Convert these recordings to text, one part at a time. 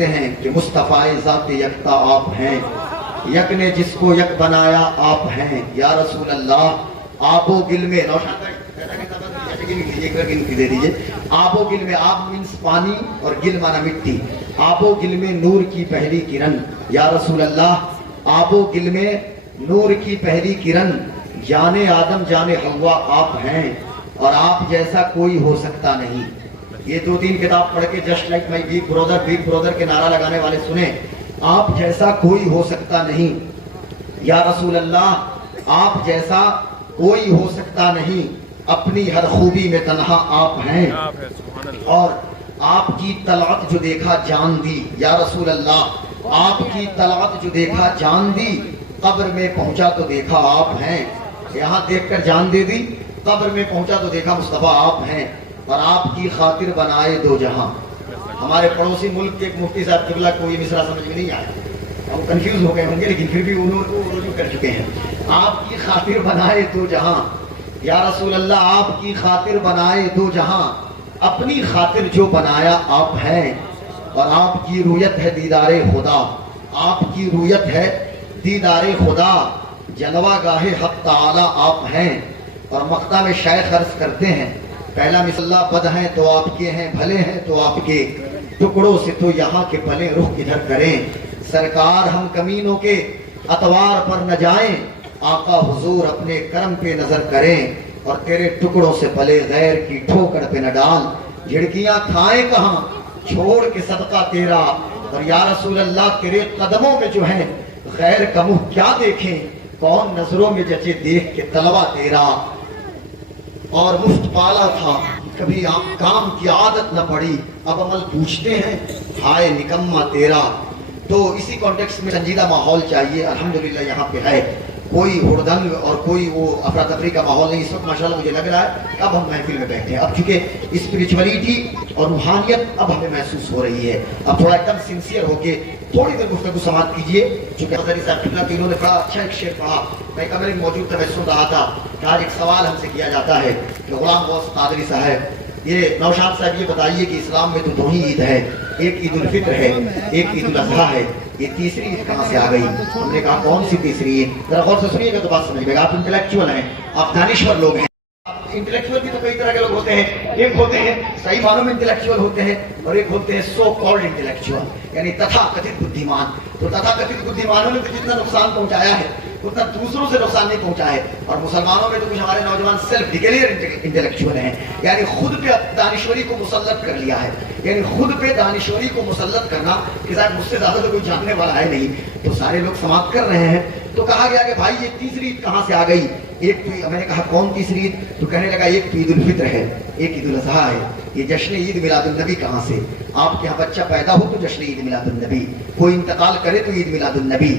ہیں کہ مصطفیٰ ذات یکتا آپ ہیں، یک نے جس کو یک بنایا آپ ہیں یا رسول اللہ۔ آب و گل میں دے دیجئے، آب و گل میں، آب مینس پانی اور گل مانا مٹی، آب و گل میں نور کی پہلی کرن یا رسول اللہ۔ آب و گل میں نور کی پہلی کرن، جانے آدم جانے حوا آپ ہیں، اور آپ جیسا کوئی ہو سکتا نہیں۔ یہ دو تین کتاب پڑھ کے just like my Big Brother کے نعرہ لگانے والے سنیں، آپ جیسا کوئی ہو سکتا نہیں یا رسول اللہ، آپ جیسا کوئی ہو سکتا نہیں، اپنی ہر خوبی میں تنہا آپ ہیں، اور آپ کی طلعت جو دیکھا جان دی یا رسول اللہ، آپ کی طلعت جو دیکھا جان دی، قبر میں پہنچا تو دیکھا آپ ہیں۔ یہاں دیکھ کر جان دے دی، قبر میں پہنچا تو دیکھا مصطفیٰ آپ ہیں، اور آپ کی خاطر بنائے دو جہاں۔ ہمارے پڑوسی ملک کے ایک مفتی صاحب قبلہ کو یہ مصرع سمجھ میں نہیں آیا، وہ کنفیوز ہو گئے ہوں گے، لیکن پھر بھی انہوں کو رجوع کر چکے ہیں۔ آپ کی خاطر بنائے دو جہاں یا رسول اللہ، آپ کی خاطر بنائے دو جہاں، اپنی خاطر جو بنایا آپ ہیں، اور آپ کی رویت ہے دیدار خدا، آپ کی رویت ہے دیدار خدا، جلوہ گاہ حق تعالی آپ ہیں۔ اور مقطع میں شیخ عرض کرتے ہیں، پہلا مثلا بد ہیں تو آپ کے ہیں، بھلے ہیں تو آپ کے، ٹکڑوں سے تو یہاں کے پلے رخ کدھر کریں، سرکار ہم کمینوں کے اطوار پر نہ جائیں، آقا حضور اپنے کرم پہ نظر کریں، اور تیرے ٹکڑوں سے پلے غیر کی ٹھوکر پہ نہ ڈال، جھڑکیاں کھائیں کہاں چھوڑ کے صدقہ تیرا، اور یا رسول اللہ تیرے قدموں میں جو ہے غیر کا منہ کیا دیکھیں، کون نظروں میں جچے دیکھ کے طلبہ تیرا، اور مفت پالا تھا کبھی کام کی عادت نہ پڑی، اب عمل پوچھتے ہیں ہائے نکما تیرا۔ تو اسی کانٹیکسٹ میں سنجیدہ ماحول چاہیے، الحمدللہ یہاں پہ ہے، کوئی ہڑدنگ اور کوئی وہ افراتفری کا ماحول نہیں۔ اس وقت ماشاءاللہ مجھے لگ رہا ہے اب ہم محفل میں بیٹھے ہیں، اب چونکہ اسپریچولیٹی اور روحانیت اب ہمیں محسوس ہو رہی ہے، اب تھوڑا ایک دم سنسیئر ہو کے تھوڑی دیر گفتگو سماعت کیجئے۔ چونکہ حضرت صاحب قبلہ کہ انہوں نے بڑا اچھا ایک شعر پڑھا، میں کمرے میں موجود تھا، میں سن رہا تھا کہ آج ایک سوال ہم سے کیا جاتا ہے کہ غلام غوث قادری صاحب، یہ نوشاد صاحب یہ بتائیے کہ اسلام میں تو دو ہی عید ہے، ایک عید الفطر ہے، ایک عید الاضحیٰ ہے، یہ تیسری عید کہاں سے آ گئی؟ ہم نے کہا کون سی تیسری عید؟ ذرا غور سے سنیے گا تو بات سمجھ گا، آپ انٹلیکچوئل ہیں، آپ دانشور لوگ ہیں۔ انٹلیکچوئل بھی تو کئی طرح کے لوگ ہوتے ہیں، ایک ہوتے ہیں صحیح معنوں میں انٹلیکچوئل ہوتے ہیں، اور ایک ہوتے ہیں سو کالڈ انٹلیکچوئل، یعنی تتھا کتھت بدھیمان۔ تو تتھا کتھت بدھیمانوں نے تو جتنا نقصان پہنچایا ہے اتنا دوسروں سے نقصان نہیں پہنچا ہے، اور مسلمانوں میں تو کچھ ہمارے نوجوان سیلف ڈکلیئر انٹلیکچوئل ہیں، یعنی خود پہ دانشوری کو مسلط کر لیا ہے، یعنی خود پہ دانشوری کو مسلط کرنا کہ صاحب مجھ سے زیادہ تو کوئی جاننے والا ہے نہیں، تو سارے لوگ سماعت کر رہے ہیں۔ تو کہا گیا کہ بھائی یہ تیسری عید کہاں سے آ گئی؟ ایک تو میں نے کہا کون تیسری عید؟ تو کہنے لگا ایک تو عید الفطر ہے، ایک عید الاضحیٰ ہے۔ یہ جشن عید میلاد النبی کہاں سے؟ آپ کے یہاں بچہ پیدا ہو تو جشن عید میلاد النبی، کوئی انتقال کرے تو عید میلاد النبی،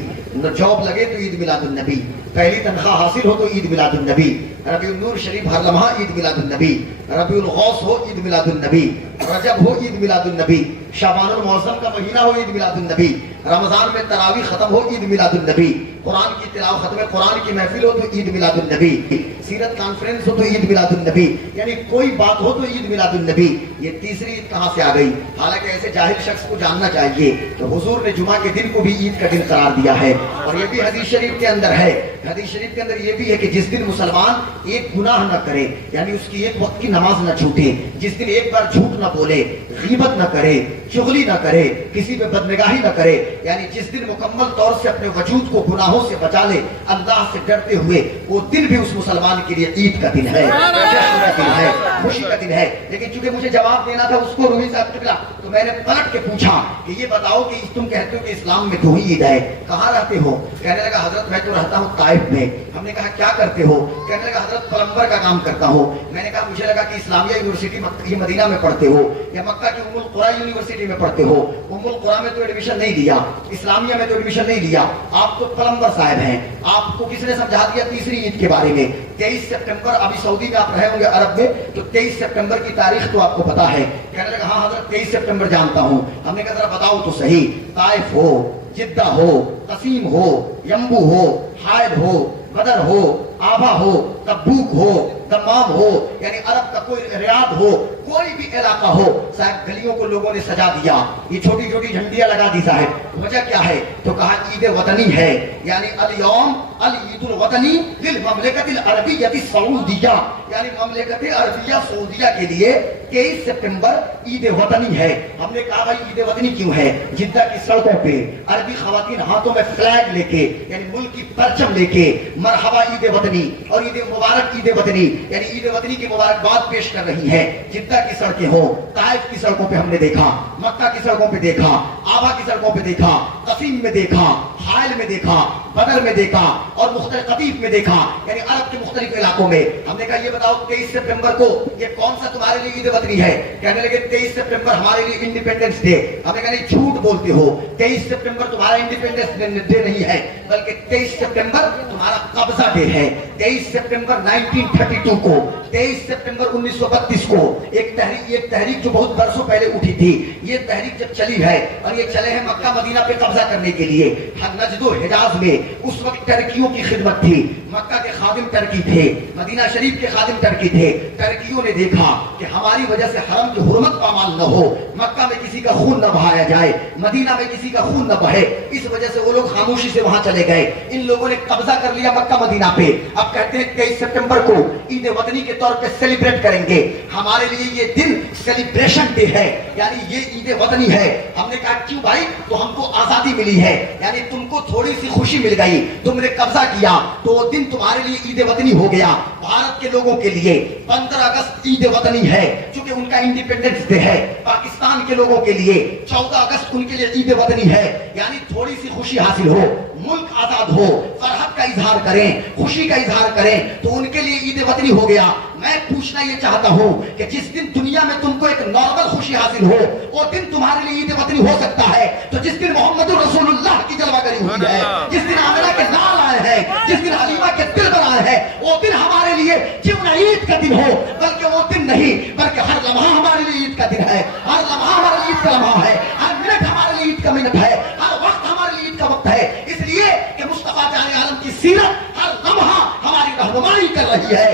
جاب لگے تو عید میلاد النبی، پہلی تنخواہ حاصل ہو تو عید میلاد النبی، ربیع النور شریف ہر لمحہ عید میلاد النبی، ربیع الغوث ہو عید میلاد النبی، رجب ہو عید میلاد النبی، شعبان المعظم کا مہینہ ہو عید میلاد النبی، رمضان میں تراویح ختم ہو عید میلاد النبی، قرآن کی تلاوت ختم قرآن کی محفل ہو تو عید میلاد النبی، سیرت کانفرنس ہو تو عید میلاد النبی، یعنی کوئی بات ہو تو عید میلاد النبی۔ یہ تیسری عید کہاں سے آ گئی؟ حالانکہ ایسے جاہل شخص کو جاننا چاہیے کہ حضور نے جمعہ کے دن کو بھی عید کا دن قرار دیا ہے، اور یہ بھی حدیث شریف کے اندر ہے، حدیث شریف کے اندر یہ بھی ہے کہ جس دن مسلمان ایک گناہ نہ کرے، یعنی اس کی ایک وقت کی نماز نہ چھوٹے، جس دن ایک بار جھوٹ نہ بولے، غیبت نہ کرے، چغلی نہ کرے، کسی پہ بدنگاہی نہ کرے، یعنی جس دن مکمل طور سے اپنے وجود کو گناہوں سے بچا لے اللہ سے ڈرتے ہوئے، وہ دن بھی اس مسلمان کے لیے عید کا دن ہے، جشن کا دن ہے، خوشی کا دن ہے۔ لیکن چونکہ مجھے جواب دینا تھا اس کو روحی صاحب قبلہ، تو میں نے پلٹ کے پوچھا کہ یہ بتاؤ کہ تم کہتے ہو کہ اسلام میں دو ہی عید ہے، کہاں رہتے ہو؟ کہنے لگا حضرت میں تو رہتا ہوں طائف میں۔ ہم نے کہا کیا کرتے ہو؟ کہنے لگا حضرت پلمبر کا کام کرتا ہوں۔ میں نے کہا مجھے لگا کہ اسلامیہ یونیورسٹی مدینہ میں پڑھتے ہو یا مکہ کی ام القریٰ یونیورسٹی میں پڑھتے ہو۔ ام القریٰ میں تو ایڈمیشن نہیں لیا، اسلامیہ میں تو ایڈمیشن نہیں لیا، آپ تو پلمبر صاحب ہیں۔ آپ کو کس نے سمجھا دیا تیسری عید کے بارے میں؟ 23 سپٹمبر، ابھی سعودی میں آپ رہے ہوں گے عرب میں، تو 23 سپٹمبر کی تاریخ تو آپ کو پتا ہے۔ کہنے لگا ہاں حضرت 23 سپٹمبر جانتا ہوں۔ ہم نے کہا ذرا بتاؤ تو صحیح، طائف ہو، جدہ ہو، قسیم ہو، ینبو ہو، حائل ہو، بدر ہو، آبا ہو، تبوک ہو، دمام ہو، یعنی عرب کا کوئی ریاض ہو، کوئی بھی علاقہ ہو صاحب گلیوں کو لوگوں نے سجا دیا, یہ چھوٹی چھوٹی جھنڈیاں لگا دی صاحب, وجہ کیا ہے تو کہا عید وطنی ہے, یعنی الیوم العید الوطنی للمملکت العربیہ السعودیہ, یعنی مملکت عربیہ سعودیہ کے لیے 23 سپٹمبر عید وطنی ہے. ہم نے کہا بھائی عید وطنی کیوں ہے؟ جدہ کی سڑکوں پہ عربی خواتین ہاتھوں میں فلیگ لے کے یعنی ملک کی پرچم لے کے مرحبا عید وطنی اور عید مبارک عید وطنی یعنی عید وطنی کی مبارکباد پیش کر رہی ہیں. جدہ کی سڑکیں ہو, طائف کی سڑکوں پہ ہم نے دیکھا, مکہ کی سڑکوں پہ دیکھا, آبا کی سڑکوں پہ دیکھا, قصیم میں دیکھا, حائل میں دیکھا, بدر میں دیکھا اور مختلف قطیف میں دیکھا, یعنی عرب کے مختلف علاقوں میں. ہم نے کہا یہ بتاؤ 23 سپٹمبر کو یہ کون سا تمہارے لیے عید وطنی ہے؟ کہنے لگے 23 سپٹمبر ہمارے لیے انڈیپینڈنس ڈے. ہم نے کہا نہیں جھوٹ بولتے ہو, 23 سپٹمبر تمہارا انڈیپینڈنس ڈے نہیں ہے بلکہ 23 سپٹمبر تمہارا قبضہ ڈے ہے. 23 سپٹمبر 1932 کو, 23 سپٹمبر 1932 کو ایک تحریک جو بہت برسوں پہلے اٹھی تھی, یہ تحریک جب چلی ہے اور یہ چلے ہیں مکہ مدینہ پہ قبضہ کرنے کے لیے. نجد و حجاز میں اس وقت ٹرکیوں کی خدمت تھی, مکہ کے خادم ٹرکی تھے, مدینہ شریف کے خادم ٹرکی تھے. ٹرکیوں نے دیکھا کہ ہماری وجہ سے حرم کی حرمت پامال نہ ہو, مکہ میں کسی کا خون نہ بہایا جائے, مدینہ میں کسی کا خون نہ بہے, اس وجہ سے وہ لوگ خاموشی سے وہاں چلے گئے. ان لوگوں نے قبضہ کر لیا مکہ مدینہ پہ. اب کہتے ہیں 23 سپٹمبر کو عید وطنی کے طور پہ سیلیبریٹ کریں گے. ہمارے لیے یہ دن سیلیبریشن ڈے ہے, یعنی یہ عید وطنی ہے. ہم نے کہا کیوں بھائی؟ تو ہم کو آزادی ملی ہے, یعنی تم کو تھوڑی سی خوشی مل گئی, تم نے قبضہ کیا تو وہ دن تمہارے لیے عید وطنی ہو گیا. بھارت کے لوگوں کے لیے 15 اگست عید وطنی ہے چونکہ ان کا انڈیپینڈنس ڈے ہے. پاکستان کے لوگوں کے لیے 14 اگست ان کے لیے عید وطنی ہے. یعنی تھوڑی سی خوشی حاصل ہو, ملک آزاد ہو, فرحت کا اظہار کریں, خوشی کا اظہار کریں, تو ان کے لیے عید وطنی ہو گیا. میں پوچھنا یہ چاہتا ہوں کہ جس دن دنیا میں تم کو ایک نارمل خوشی حاصل ہو وہ دن تمہارے لیے عید وطنی ہو سکتا ہے, تو جس دن محمد رسول اللہ کی جلوہ گری ہوئی ہے, جس دن آمنہ کے لال آئے ہیں, جس دن حلیمہ کے دل پر آئے ہیں, وہ دن ہمارے لیے کیوں نہ عید کا دن ہو, بلکہ وہ دن نہیں بلکہ ہر لمحہ ہمارے لیے عید کا دن ہے, ہر لمحہ ہمارے لیے عید کا لمحہ ہے, ہر منٹ ہمارے لیے عید کا منٹ ہے, ہر وقت ہمارے لیے عید کا وقت ہے. اس لیے کہ مصطفیٰ جان عالم کی سیرت ہر لمحہ ہماری رہنمائی کر رہی ہے.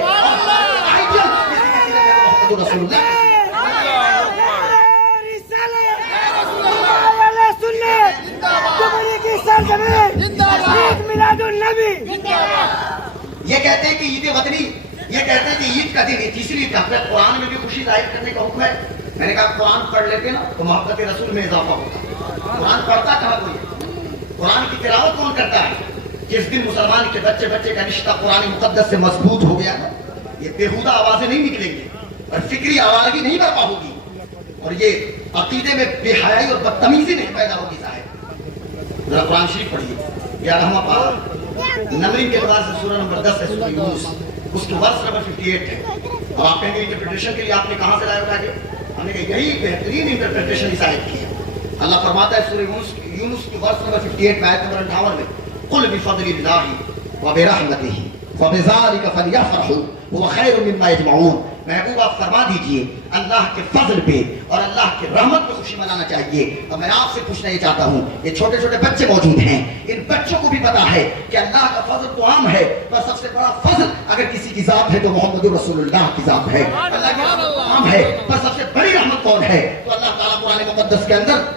رسول اللہ یہ کہتے ہیں کہ عید وطنی, یہ کہتے ہیں کہ عید کا دن, تیسری قرآن میں بھی خوشی ظاہر کرنے کا حکم ہے. میں نے کہا قرآن پڑھ لیتے نا تو محبت رسول میں اضافہ ہوتا. قرآن پڑھتا کہاں کوئی؟ قرآن کی تلاوت کون کرتا ہے؟ جس دن مسلمان کے بچے کا رشتہ قرآن مقدس سے مضبوط ہو گیا نا, یہ بےہودہ آوازیں نہیں نکلیں گی اور فکری آوارگی نہیں برپا ہوگی اور یہ عقیدے میں بے حیائی اور بدتمیزی نہیں پیدا ہوگی. صاحب ذرا قرآن شریف پڑھیے 11واں پارہ, نمبرنگ کے بعد سے سورہ نمبر 10 ہے, سورہ یونس, اس کی ورس نمبر 58 ہے. اور آپ کہیں گے انٹرپریٹیشن کے لیے آپ نے کہاں سے لائے اٹھا کے؟ ہم نے کہا یہی بہترین انٹرپریٹیشن اس آیت کی ہے. اللہ فرماتا ہے سورہ یونس کی ورس نمبر 58 میں آیت نمبر 58 میں, قل بفضل اللہ وبرحمتہ فبذلک فلیفرحوا هو خیر مما یجمعون. محبوب آپ فرما دیجئے اللہ کے فضل پہ اور اللہ کے رحمت پہ خوشی منانا چاہیے. اور میں آپ سے پوچھنا یہ چاہتا ہوں, یہ چھوٹے چھوٹے بچے موجود ہیں, ان بچوں کو بھی پتا ہے کہ اللہ کا فضل تو عام ہے پر سب سے بڑا فضل اگر کسی کی ذات ہے تو محمد رسول اللہ کی ذات ہے. اللہ کی رحمت تو عام ہے پر سب سے بڑی رحمت کون ہے؟ تو اللہ تعالیٰ قرآن مقدس کے اندر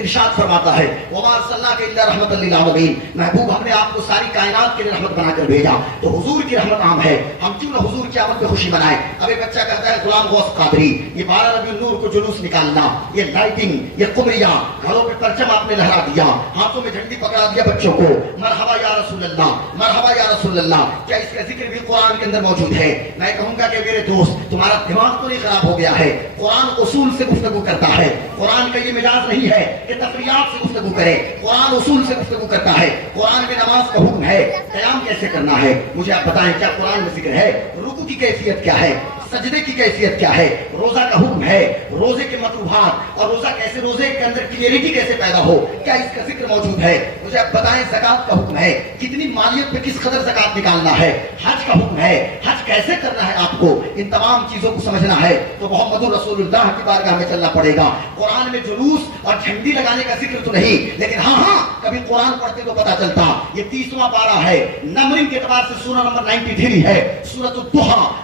ارشاد فرماتا ہے وما ارسلناک الا رحمت للعالمین. محبوب ہم نے آپ کو ساری کائنات کے لیے رحمت بنا کر بھیجا, تو حضور کی رحمت عام ہے, ہم کیوں نہ حضور کی آمد پہ خوشی منائیں. اب ایک بچہ کہتا ہے غلام غوث قادری, یہ 12 ربیع النور کو جلوس نکالنا, یہ لائٹنگ, یہ قمریہ, گھروں پہ پرچم آپ نے لہرا دیا, ہاتھوں میں جھنڈی پکڑا دیا بچوں کو, مرحبا یا رسول اللہ, مرحبا یا رسول اللہ. کیا اس کا ذکر بھی قرآن کے اندر موجود ہے؟ میں کہوں گا کہ میرے دوست تمہارا دماغ تو نہیں خراب ہو گیا ہے. قرآن اصول سے گفتگو کرتا ہے, قرآن کا یہ مزاج نہیں ہے کہ تفریحات سے گفتگو کرے, قرآن اصول سے گفتگو کرتا ہے. قرآن میں نماز کا حکم ہے, قیام کیسے کرنا ہے مجھے آپ بتائیں, کیا قرآن میں ذکر ہے؟ رکوع کی کیفیت کیا ہے, سجدے کی کیفیت کیا ہے, روزہ کا حکم ہے, روزے کے مطلوبات اور روزہ کیسے, روزے کے اندر کلیئرٹی کیسے پیدا ہو, کیا اس کا ذکر موجود ہے؟ مجھے آپ بتائیں زکات کا حکم ہے, کتنی مالیت پہ کس قدر زکات نکالنا ہے, حج کا حکم ہے, حج کیسے کرنا ہے آپ کو, ان تمام چیزوں کو سمجھنا ہے تو محمد رسول اللہ کی بارگاہ میں چلنا پڑے گا. قرآن میں جلوس اور جھنڈی لگانے کا ذکر تو نہیں, لیکن ہاں کبھی قرآن پڑھتے تو پتا چلتا. یہ 30واں پارہ ہے, نمبرنگ کے اعتبار سے سورہ نمبر 93 ہے, سورۃ الضحیٰ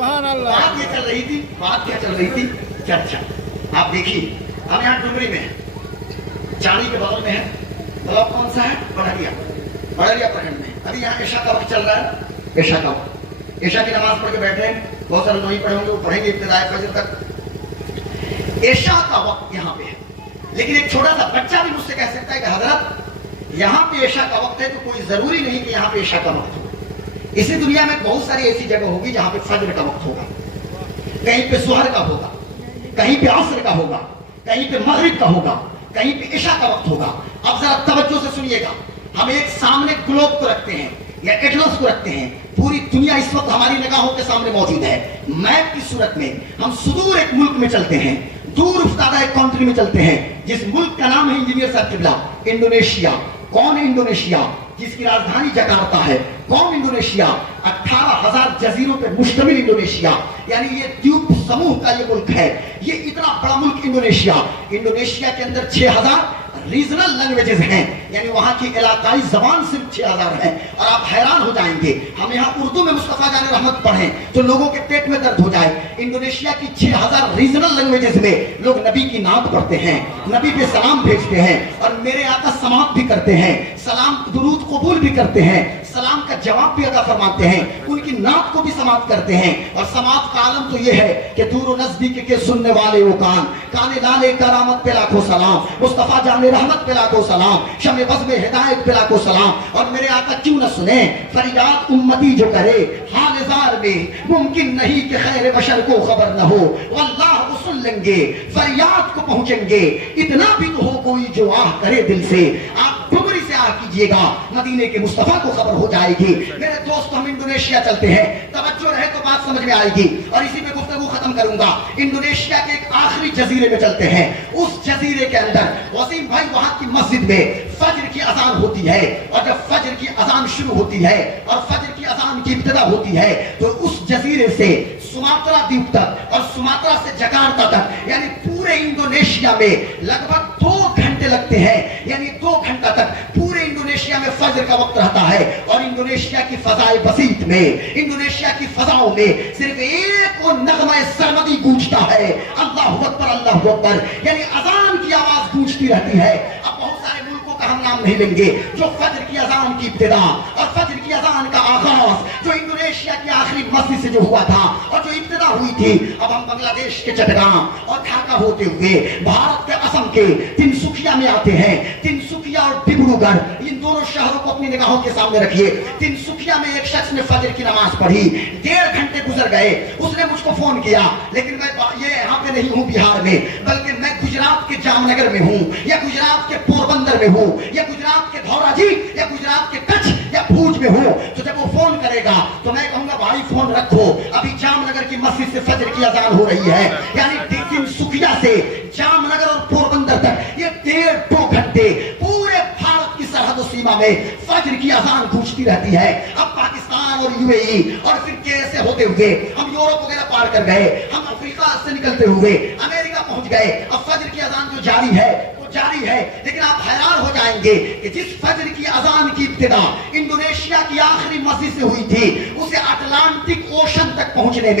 سبحان اللہ. بات یہ چل رہی تھی، بات کیا چل رہی تھی؟ چرچا. آپ دیکھیے ہم یہاں ڈومری میں ہیں، چاڑی کے بغل میں ہے. بلاک کون سا ہے؟ بڑھریا. بڑھریا پرکھنڈ میں. ابھی یہاں عشاء کا وقت چل رہا ہے. عشاء کا وقت، عشاء کی نماز پڑھ کے بیٹھے ہیں. بہت سارے نہیں پڑھیں گے، وہ پڑھیں گے ابتدائے فجر تک. عشاء کا وقت یہاں پہ ہے. لیکن ایک چھوٹا سا بچہ بھی مجھ سے کہہ سکتا ہے کہ حضرت یہاں پہ عشاء کا وقت ہے تو کوئی ضروری نہیں کہ یہاں پہ عشاء کا وقت ہو. اسی دنیا میں بہت ساری ایسی جگہ ہوگی جہاں پہ فجر کا وقت ہوگا، کہیں پہ ظہر کا ہوگا، کہیں پہ عصر کا ہوگا، کہیں پہ مغرب کا ہوگا، کہیں پہ عشاء کا وقت ہوگا. اب ذرا توجہ سے سنیے گا. ہم ایک سامنے گلوب کو رکھتے ہیں یا ایٹلس کو رکھتے ہیں. پوری دنیا اس وقت ہماری نگاہوں کے سامنے موجود ہے. میپ کی صورت میں ہم صدور ایک ملک میں چلتے ہیں، دور افتادہ ایک کنٹری میں چلتے ہیں جس ملک کا نام ہے انجینئر صاحب قبلہ انڈونیشیا. کون ہے انڈونیشیا؟ جس کی راجدھانی جکارتا ہے. کون انڈونیشیا؟ 18,000 جزیروں پہ مشتمل انڈونیشیا. یعنی یہ دیوپ سموہ کا یہ ملک ہے. یہ اتنا بڑا ملک انڈونیشیا. انڈونیشیا کے اندر 6,000 ریجنل لینگویجز ہیں، یعنی وہاں کی علاقائی زبان صرف 6,000 ہیں. اور آپ حیران ہو جائیں گے، ہم یہاں اردو میں مصطفیٰ جان رحمت پڑھیں تو لوگوں کے پیٹ میں درد ہو جائے. انڈونیشیا کی 6,000 ریجنل لینگویجز میں لوگ نبی کی نعت پڑھتے ہیں، نبی پہ سلام بھیجتے ہیں، اور میرے آقا سماعت بھی کرتے ہیں، سلام درود قبول بھی کرتے ہیں، سلام کا جواب بھی عطا فرماتے ہیں، ان کی نعت کو بھی سماعت کرتے ہیں. اور سماعت کا عالم تو یہ ہے کہ دور و نزدیک کے سننے والے وہ کان لالے کرامت پہ لاکھوں سلام، مصطفیٰ جان رحمت پہ لاکھوں سلام، شمع بزم ہدایت پہ لاکھوں سلام. اور میرے آقا کیوں نہ سنیں فریاد امتی جو کرے حال زار میں، ممکن نہیں کہ خیر بشر کو خبر نہ ہو، واللہ کو سن لیں گے فریاد کو پہنچیں گے. اتنا بھی تو ہو کوئی جو آہ کرے دل سے. آپ ڈومری سے آہ کیجئے گا، مدینے کے مصطفیٰ کو خبر ہو جائے گی. میرے دوست ہم انڈونیشیا چلتے ہیں، توجہ رہے تو بات سمجھ میں آئے گی. اور اسی پہ گفتگو ختم کروں گا. انڈونیشیا کے ایک آخری جزیرے میں چلتے ہیں. اس جزیرے کے اندر وسیم بھائی وہاں کی مسجد میں فجر کی اذان ہوتی ہے، اور جب فجر کی اذان شروع ہوتی ہے اور فجر کی اذان کی ابتدا ہوتی ہے تو اس جزیرے سے سماترا دیپ تک اور سماترا سے جکارتا تک، یعنی پورے انڈونیشیا میں لگ بھگ 2 گھنٹے لگتے ہیں. یعنی 2 گھنٹہ تک پورے انڈونیشیا میں فجر کا وقت رہتا ہے. اور انڈونیشیا کی فضائے بسیط میں، انڈونیشیا کی فضاؤں میں صرف ایک وہ نغمہ سرمدی گونجتا ہے، اللہ اکبر اللہ اکبر. یعنی اذان کی آواز گونجتی رہتی ہے. اب بہت سارے ملکوں کا ہم نام نہیں لیں گے جو فجر کی اذان کی ابتدا اور فجر کی اذان کا آغاز جو انڈونیشیا کی آخری مسجد سے جو ہوا تھا اور جو ابتدا ہوئی تھی. اب ہم بنگلہ دیش کے چٹگام اور ڈھاکہ ہوتے ہوئے بھارت کے اسم کے تنسکیا میں آتے ہیں. تنسکیا اور ڈبروگڑھ، ان دونوں شہروں کو اپنی نگاہوں کے سامنے رکھیے. تنسکیا میں ایک شخص نے فجر کی نماز پڑھی، 1.5 گھنٹے گزر گئے. اس نے مجھ کو فون کیا، لیکن میں یہ یہاں پہ نہیں ہوں بہار میں، بلکہ میں گجرات کے جام نگر میں ہوں، یا گجرات کے پوربندر میں ہوں، یا گجرات کے دھوراجی، یا گجرات کے کچھ یا بھوج میں ہوں. تو جب وہ فون کرے گا تو میں کہوں گا بھائی فون رکھو، ابھی جام نگر کی مسجد سے فجر کی اذان ہو رہی ہے. یعنی تنسکیا سے جام نگر اور پوربندر تک یہ 1.5-2 گھنٹے پورے بھارت کی سرحد و سیما میں فجر کی اذان گونجتی رہتی ہے. اب پاکستان اور UAE اور پھر کیسے ہوتے ہوئے ہم یورپ وغیرہ پار کر گئے، ہم افریقہ سے نکلتے ہوئے امریکہ پہنچ گئے. اب فجر کی اذان جو جاری ہے جاری ہے، لیکن آپ حیران ہو جائیں گے کہ جس فجر کی اذان کی ابتدا انڈونیشیا کی آخری مسجد سے ہوئی تھی، اسے اٹلانٹک اوشن تک پہنچنے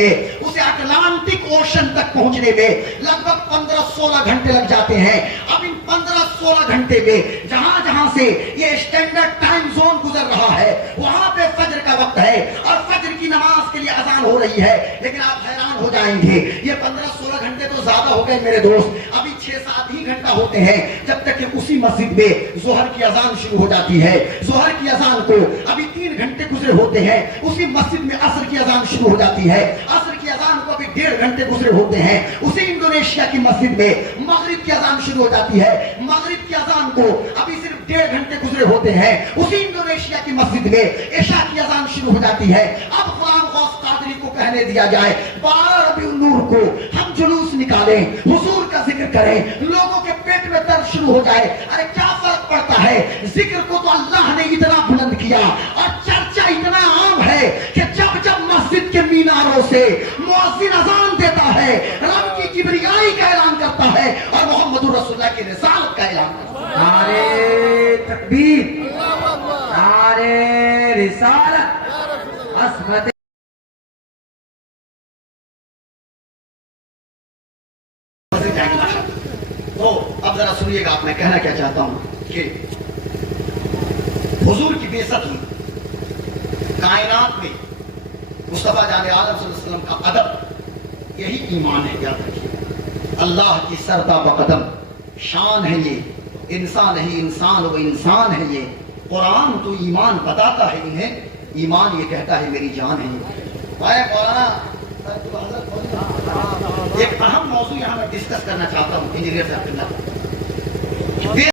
میں لگ بھگ 15-16 گھنٹے لگ جاتے ہیں. اب ان 15-16 گھنٹے میں جہاں سے یہ اسٹینڈرڈ ٹائم زون گزر رہا ہے وہاں پہ فجر کا وقت ہے اور فجر کی نماز کے لیے اذان ہو رہی ہے. لیکن آپ حیران ہو جائیں گے، یہ 15-16 گھنٹے تو زیادہ ہو گئے میرے دوست. ابھی 6-7 ہی گھنٹہ ہوتے ہیں جب تک کہ اسی مسجد میں ظہر کی اذان شروع ہو جاتی ہے. ظہر کی اذان کو ابھی 3 گھنٹے گزرے ہوتے ہیں، اسی مسجد میں عصر کی اذان شروع ہو جاتی ہے. عصر کی اذان کو ابھی 1.5 گھنٹے گزرے ہوتے ہیں، اسی انڈونیشیا کی مسجد میں مغرب کی اذان شروع ہو جاتی ہے. مغرب کی اذان کو ابھی صرف 1.5 گھنٹے گزرے ہوتے ہیں، اسی انڈونیشیا کی مسجد میں عشاء کی اذان شروع ہو جاتی ہے. اب غلام غوث قادری کو کہنے دیا جائے 12 ربیع النور کو ہم جلوس نکالیں، حضور کا ذکر کریں، لوگوں کے پیٹ میں درد شروع ہو جائے. ارے کیا فرق پڑتا ہے؟ ذکر کو تو اللہ نے اتنا بلند کیا اور چرچا اتنا عام ہے کہ جب مسجد کے میناروں سے مؤذن اذان دیتا ہے، رب کی کبریائی کا اعلان کرتا ہے اور محمد رسول اللہ کی رسالت کا اعلان کرتا ہے. نعرے تکبیر، نعرے رسالت، عصمت جائیں گے ماشاءاللہ۔ تو اب ذرا سنیے گا، میں کہنا کیا چاہتا ہوں کہ حضور کی بعثت ہوئی، کائنات میں مصطفیٰ جان عالم صلی اللہ علیہ وسلم کا ادب، یہی ایمان ہے، یاد رکھیے۔ اللہ کی سرتا بقدم شان ہے یہ، انسان نہیں انسان و انسان ہے یہ، قرآن تو ایمان بتاتا ہے انہیں، ایمان یہ کہتا ہے میری جان ہے یہ۔ آئے مولانا ایک اہم موضوع یہاں میں ڈسکس کرنا چاہتا ہوں انجینئر صاحب کے